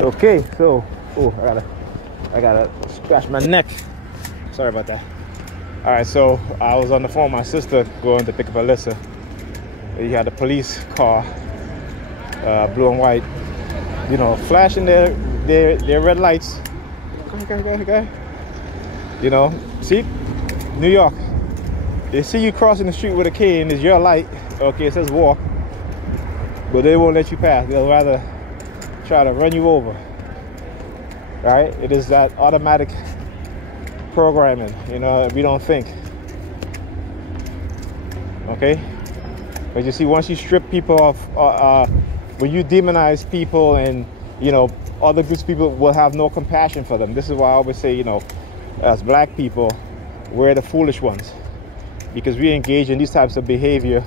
Okay, so I gotta scratch my neck. Sorry about that. All right, so I was on the phone with my sister going to pick up Alyssa. You had a police car, blue and white, you know, flashing their red lights. Go. You know, see, New York. They see you crossing the street with a cane. It's your light. Okay, it says walk, but they won't let you pass. They'll rather try to run you over. Right? It is that automatic programming, you know, we don't think. Okay? But you see, once you strip people of, when you demonize people and, you know, other groups of people will have no compassion for them. This is why I always say, you know, as black people, we're the foolish ones. Because we engage in these types of behavior,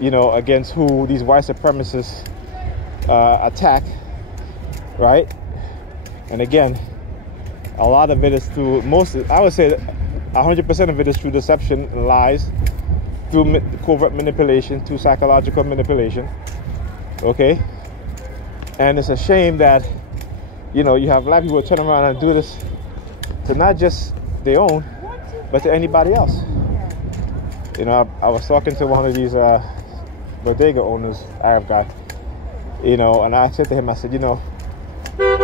you know, against who these white supremacists attack, right? And again, a lot of it is through, I would say 100% of it is through deception and lies, through covert manipulation, through psychological manipulation, okay? And it's a shame that, you know, you have black people turn around and do this to not just their own, but to anybody else. You know, I was talking to one of these bodega owners, Arab guy, you know, and I said to him, I said, you know,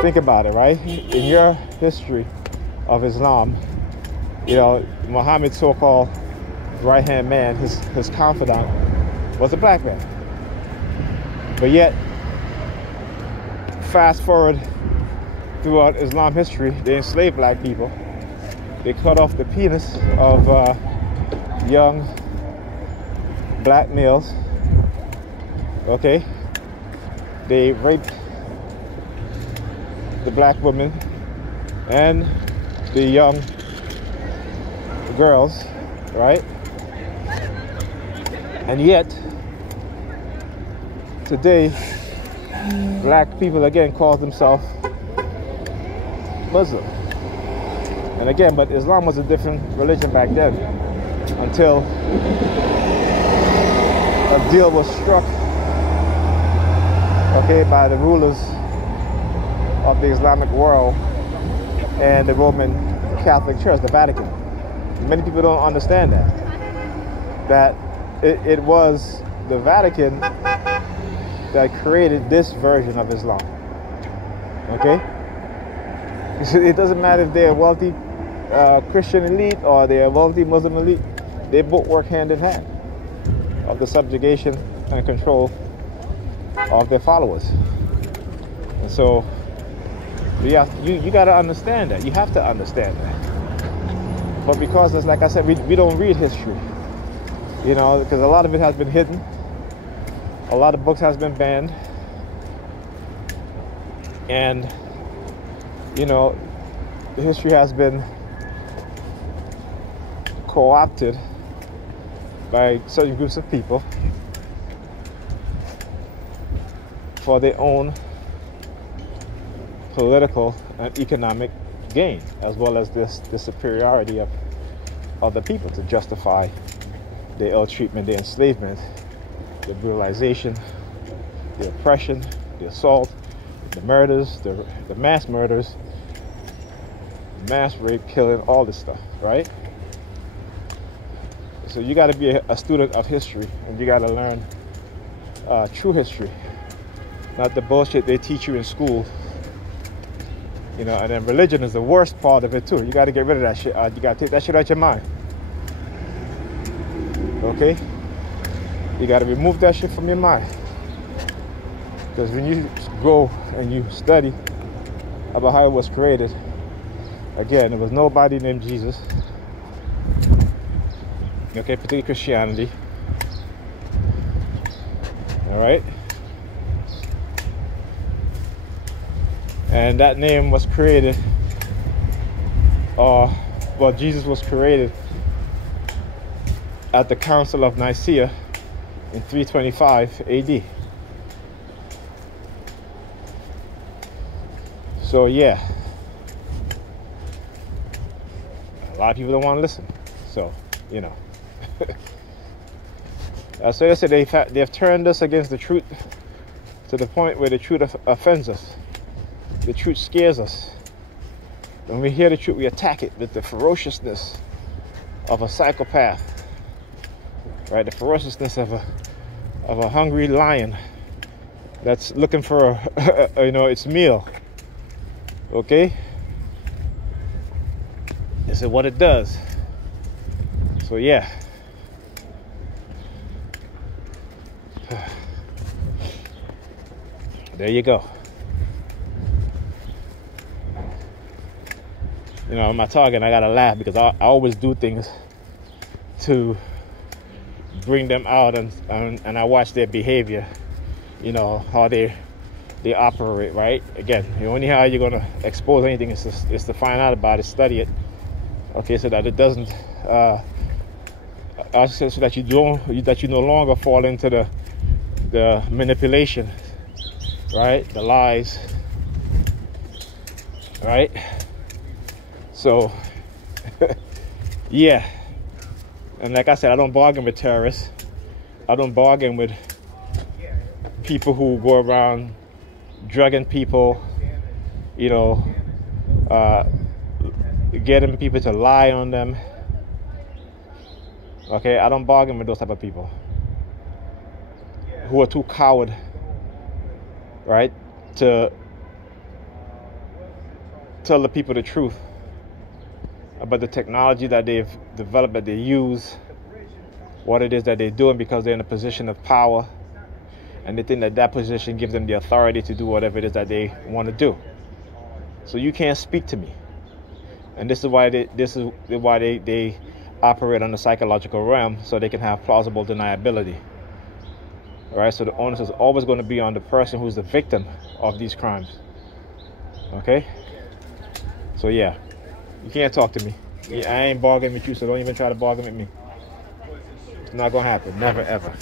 think about it, right? In your history of Islam, you know, Muhammad's so-called right-hand man, his confidant, was a black man. But yet, fast forward throughout Islam history, they enslaved black people. They cut off the penis of young black males. Okay? They raped the black women and the young girls, right? And yet, today, black people again call themselves Muslim. And again, but Islam was a different religion back then, until a deal was struck, okay, by the rulers of the Islamic world and the Roman Catholic Church, the Vatican. Many people don't understand that it was the Vatican that created this version of Islam. Okay? It doesn't matter if they're a wealthy Christian elite or they're a wealthy Muslim elite. They both work hand in hand of the subjugation and control of their followers. And so you got to understand that. You have to understand that. But because, it's like I said, we don't read history, you know, because a lot of it has been hidden. A lot of books has been banned. And, you know, history has been co-opted by certain groups of people for their own political and economic gain, as well as the superiority of other people to justify their ill treatment, their enslavement, the brutalization, the oppression, the assault, the murders, the mass murders, mass rape, killing, all this stuff, right? So you got to be a student of history, and you got to learn true history, not the bullshit they teach you in school. You know, and then religion is the worst part of it too. You got to get rid of that shit. You got to take that shit out your mind. Okay? You got to remove that shit from your mind. Because when you go and you study about how it was created, again, there was nobody named Jesus. Okay, particularly Christianity. All right? And that name was created, well, Jesus was created at the Council of Nicaea in 325 AD. So yeah, a lot of people don't want to listen. So, you know. So they said they've turned us against the truth to the point where the truth offends us. The truth scares us. When we hear the truth, we attack it with the ferociousness of a psychopath, right? The ferociousness of a hungry lion that's looking for its meal. Okay? This is what it does. So yeah. There you go. I'm not talking, I gotta laugh because I always do things to bring them out, and I watch their behavior, how they operate, right? Again, the only how you're gonna expose anything is to find out about it, study it, okay, so that it doesn't so that you no longer fall into the manipulation, right? The lies, right? So yeah, and like I said, I don't bargain with terrorists. I don't bargain with people who go around drugging people, getting people to lie on them. Okay, I don't bargain with those type of people who are too coward, right, to tell the people the truth about the technology that they've developed, that they use, what it is that they're doing, because they're in a position of power, and they think that position gives them the authority to do whatever it is that they want to do. So you can't speak to me, and this is why they operate on the psychological realm, so they can have plausible deniability. All right, so the onus is always going to be on the person who's the victim of these crimes. Okay, so yeah. You can't talk to me. I ain't bargaining with you, so don't even try to bargain with me. It's not gonna happen. Never, ever.